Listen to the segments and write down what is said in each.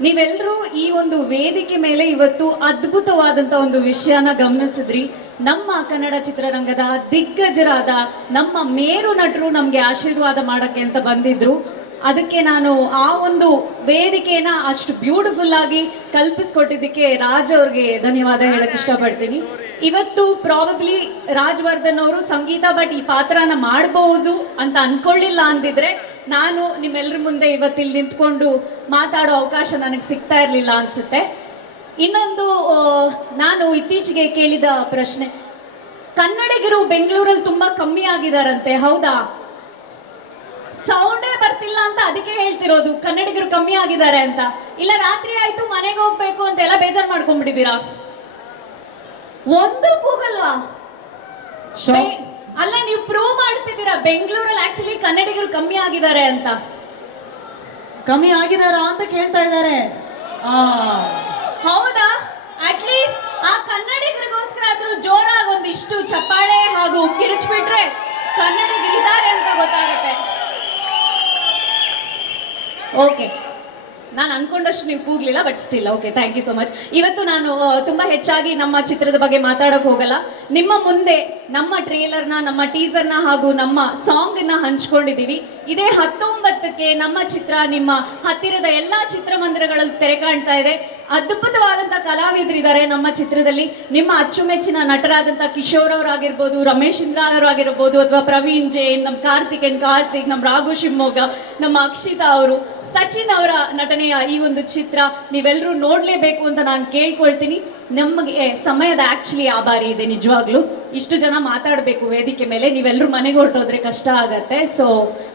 ನೀವೆಲ್ಲರೂ ಈ ಒಂದು ವೇದಿಕೆ ಮೇಲೆ ಇವತ್ತು ಅದ್ಭುತವಾದಂತ ಒಂದು ವಿಷಯನ ಗಮನಿಸಿದ್ರಿ. ನಮ್ಮ ಕನ್ನಡ ಚಿತ್ರರಂಗದ ದಿಗ್ಗಜರಾದ ನಮ್ಮ ಮೇರು ನಟರು ನಮ್ಗೆ ಆಶೀರ್ವಾದ ಮಾಡಕ್ಕೆ ಅಂತ ಬಂದಿದ್ರು. ಅದಕ್ಕೆ ನಾನು ಆ ಒಂದು ವೇದಿಕೆನ ಅಷ್ಟು ಬ್ಯೂಟಿಫುಲ್ ಆಗಿ ಕಲ್ಪಿಸ್ಕೊಟ್ಟಿದ್ದಕ್ಕೆ ರಾಜ್ ಅವ್ರಿಗೆ ಧನ್ಯವಾದ ಹೇಳಕ್ ಇಷ್ಟಪಡ್ತೀನಿ. ಇವತ್ತು ಪ್ರಾಬಬ್ಲಿ ರಾಜ್ವರ್ಧನ್ ಅವರು ಸಂಗೀತ ಬಟ್ ಈ ಪಾತ್ರನ ಮಾಡಬಹುದು ಅಂತ ಅನ್ಕೊಳ್ಳಿಲ್ಲ ಅಂದಿದ್ರೆ ನಾನು ನಿಮ್ಮೆಲ್ಲರ ಮುಂದೆ ಇವತ್ತಿಲ್ಲಿ ನಿಂತ್ಕೊಂಡು ಮಾತಾಡೋ ಅವಕಾಶ ನನಗೆ ಸಿಗ್ತಾ ಇರಲಿಲ್ಲ ಅನ್ಸುತ್ತೆ. ಇನ್ನೊಂದು ನಾನು ಇತ್ತೀಚೆಗೆ ಕೇಳಿದ ಪ್ರಶ್ನೆ. ಕನ್ನಡಿಗರು ಬೆಂಗಳೂರಲ್ಲಿ ತುಂಬಾ ಕಮ್ಮಿ ಆಗಿದಾರಂತೆ ಹೌದಾ? ಸೌಂಡೇ ಬರ್ತಿಲ್ಲ ಅಂತ ಅದಕ್ಕೆ ಹೇಳ್ತಿರೋದು ಕನ್ನಡಿಗರು ಕಮ್ಮಿ ಆಗಿದ್ದಾರೆ ಅಂತ. ಇಲ್ಲ ರಾತ್ರಿ ಆಯ್ತು ಮನೆಗೆ ಹೋಗ್ಬೇಕು ಅಂತ ಎಲ್ಲ ಬೇಜಾರ್ ಮಾಡ್ಕೊಂಡ್ಬಿಟ್ಟಿದ್ದೀರಾ? ಒಂದು ಕೂಗಲ್ವಾ ಅಲ್ಲ ನೀವು ಪ್ರೂವ್ ಮಾಡ್ತಿದ್ದೀರಾ ಬೆಂಗಳೂರಲ್ಲಿ ಆಕ್ಚುಲಿ ಕನ್ನಡಿಗರು ಕಮ್ಮಿ ಆಗಿದ್ದಾರೆ ಅಂತ? ಕಮ್ಮಿ ಆಗಿದಾರಾ ಅಂತ ಕೇಳ್ತಾ ಇದ್ದಾರೆ. ಆ. ಹೌದಾ? ಅಟ್ಲೀಸ್ಟ್ ಆ ಕನ್ನಡಿಗರಿಗೋಸ್ಕರ ಆದ್ರೂ ಜೋರಾಗಿ ಒಂದಿಷ್ಟು ಚಪ್ಪಾಳೆ ಹಾಗೂ ಕಿರಿಚ್ಬಿಟ್ರೆ ಕನ್ನಡಿಗರಿದ್ದಾರೆ ಅಂತ ಗೊತ್ತಾಗುತ್ತೆ. ಓಕೆ ನಾನು ಅನ್ಕೊಂಡಷ್ಟು ನೀವು ಕೂಗ್ಲಿಲ್ಲ but still okay thank you so much ಇವತ್ತು ನಾನು ತುಂಬಾ ಹೆಚ್ಚಾಗಿ ನಮ್ಮ ಚಿತ್ರದ ಬಗ್ಗೆ ಮಾತಾಡಕ್ ಹೋಗಲ್ಲ. ನಿಮ್ಮ ಮುಂದೆ ನಮ್ಮ ಟ್ರೇಲರ್ನ ನಮ್ಮ ಟೀಸರ್ನ ಹಾಗೂ ನಮ್ಮ ಸಾಂಗ್ನ ಹಂಚ್ಕೊಂಡಿದ್ದೀವಿ ಇದೇ ಹತ್ತೊಂಬತ್ತಕ್ಕೆ ನಮ್ಮ ಚಿತ್ರ ನಿಮ್ಮ ಹತ್ತಿರದ ಎಲ್ಲಾ ಚಿತ್ರಮಂದಿರಗಳಲ್ಲಿ ತೆರೆ ಕಾಣ್ತಾ ಇದೆ. ಅದ್ಭುತವಾದಂಥ ಕಲಾವಿದರಿದ್ದಾರೆ ನಮ್ಮ ಚಿತ್ರದಲ್ಲಿ. ನಿಮ್ಮ ಅಚ್ಚುಮೆಚ್ಚಿನ ನಟರಾದಂತ ಕಿಶೋರ್ ಅವರಾಗಿರ್ಬೋದು, ರಮೇಶ್ ಇಂದ್ರ ಅವರಾಗಿರ್ಬೋದು, ಅಥವಾ ಪ್ರವೀಣ್ ಜೈನ್, ನಮ್ಮ ಕಾರ್ತಿಕ್ ಕಾರ್ತಿಕ್, ನಮ್ಮ ರಾಘು ಶಿವಮೊಗ್ಗ, ನಮ್ಮ ಅಕ್ಷಿತಾ ಅವರು, ಸಚಿನ್ ಅವರ ನಟನೆಯ ಈ ಒಂದು ಚಿತ್ರ ನೀವೆಲ್ಲರೂ ನೋಡಲೇಬೇಕು ಅಂತ ನಾನು ಕೇಳ್ಕೊಳ್ತೀನಿ. ನಮಗೆ ಸಮಯದ ಆಕ್ಚುಲಿ ಆಭಾರಿ ಇದೆ ನಿಜವಾಗ್ಲೂ. ಇಷ್ಟು ಜನ ಮಾತಾಡಬೇಕು ವೇದಿಕೆ ಮೇಲೆ. ನೀವೆಲ್ಲರೂ ಮನೆಗೆ ಹೊರಟೋದ್ರೆ ಕಷ್ಟ ಆಗತ್ತೆ. So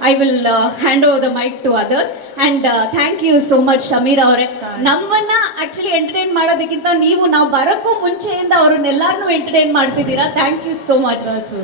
I will hand over the mic to others and thank you so much Shameer ಅವರೇ. ನಮ್ಮನ್ನ ಆಕ್ಚುಲಿ ಎಂಟರ್ಟೈನ್ ಮಾಡೋದಕ್ಕಿಂತ ನೀವು ನಾವು ಬರೋಕ್ಕೂ ಮುಂಚೆಯಿಂದ ಅವ್ರನ್ನೆಲ್ಲಾರನ್ನೂ ಎಂಟರ್ಟೈನ್ ಮಾಡ್ತಿದ್ದೀರಾ. Thank you so much